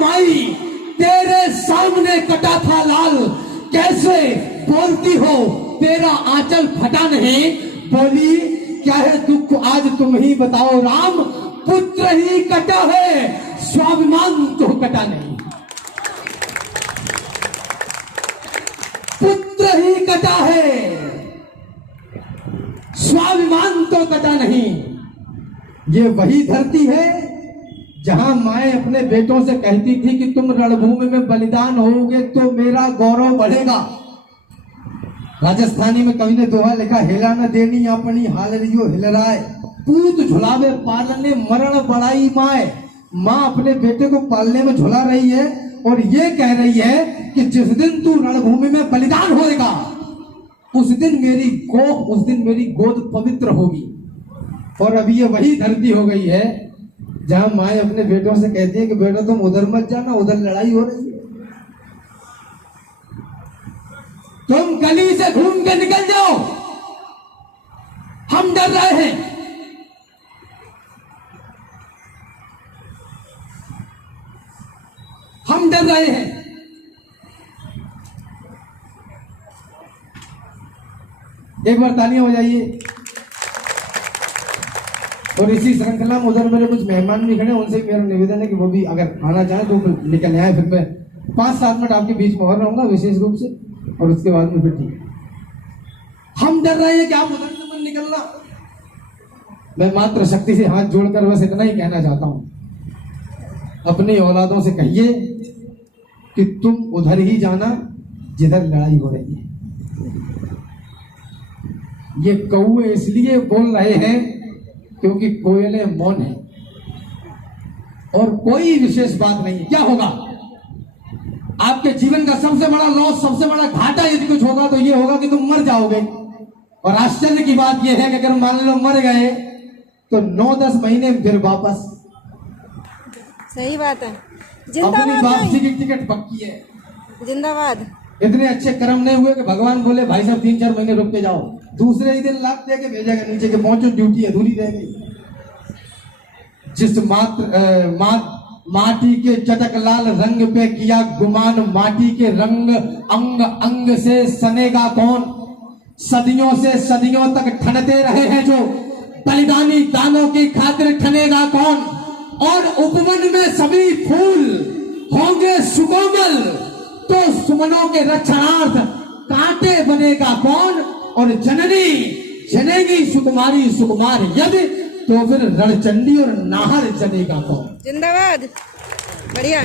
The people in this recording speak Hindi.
राम आई तेरे सामने कटा था लाल, कैसे बोलती हो तेरा आंचल फटा नहीं। बोली क्या है दुख आज तुम ही बताओ राम, पुत्र ही कटा है स्वाभिमान तो कटा नहीं। पुत्र ही कटा है स्वाभिमान तो कटा नहीं। ये वही धरती है जहां माए अपने बेटों से कहती थी कि तुम रणभूमि में बलिदान होगे तो मेरा गौरव बढ़ेगा। राजस्थानी में कवि ने दोहा लिखा, हेला न देनी अपनी हालरियो हिलराए, पूत झुलावे पालने मरण बड़ाई माए। माँ अपने बेटे को पालने में झुला रही है और ये कह रही है कि जिस दिन तू रणभूमि में बलिदान होएगा उस दिन मेरी गोद पवित्र होगी। और अभी ये वही धरती हो गई है जहां माए अपने बेटों से कहती है कि बेटा तुम उधर मत जाना, उधर लड़ाई हो रही है, तुम गली से घूम के निकल जाओ, हम डर रहे हैं। हम डर रहे हैं। एक बार तालियां हो जाइए। और इसी श्रृंखला में उधर मेरे कुछ मेहमान भी खड़े, उनसे मेरा निवेदन है कि वो भी अगर आना चाहे तो निकल आए। फिर मैं 5-7 मिनट आपके बीच में और रहूंगा विशेष रूप से, और उसके बाद में फिर ठीक। हम डर रहे हैं कि आप उधर से मत निकलना। मैं मात्र शक्ति से हाथ जोड़कर बस इतना ही कहना चाहता हूं, अपनी औलादों से कहिए कि तुम उधर ही जाना जिधर लड़ाई हो रही है। ये कौवे इसलिए बोल रहे हैं क्योंकि कोयले मौन है और कोई विशेष बात नहीं है। क्या होगा आपके जीवन का सबसे बड़ा लॉस, सबसे बड़ा घाटा यदि कुछ होगा तो ये होगा कि तुम मर जाओगे। और आश्चर्य की बात यह है कि अगर मान लो मर गए तो 9-10 महीने फिर वापस। सही बात है। अपनी वापसी की टिकट पक्की है। जिंदाबाद। इतने अच्छे कर्म नहीं हुए कि भगवान बोले भाई साहब 3-4 महीने रुक के जाओ, दूसरे ही दिन लाख दे के भेजेगा नीचे के पहुंचो, ड्यूटी अधूरी रह गई। जिस माटी के चटक लाल रंग पे किया गुमान, माटी के रंग अंग अंग से सनेगा कौन। सदियों से सदियों तक ठनते रहे हैं जो बलिदानी दानों की खातिर ठनेगा कौन। और उपवन में सभी फूल होंगे सुकोमल तो सुमनों के रक्षणार्थ कांटे बनेगा कौन। और जननी जनेगी सुकुमारी सुकुमार यदि तो फिर रणचंडी और नाहर जनेगा कौन। जिंदाबाद। बढ़िया।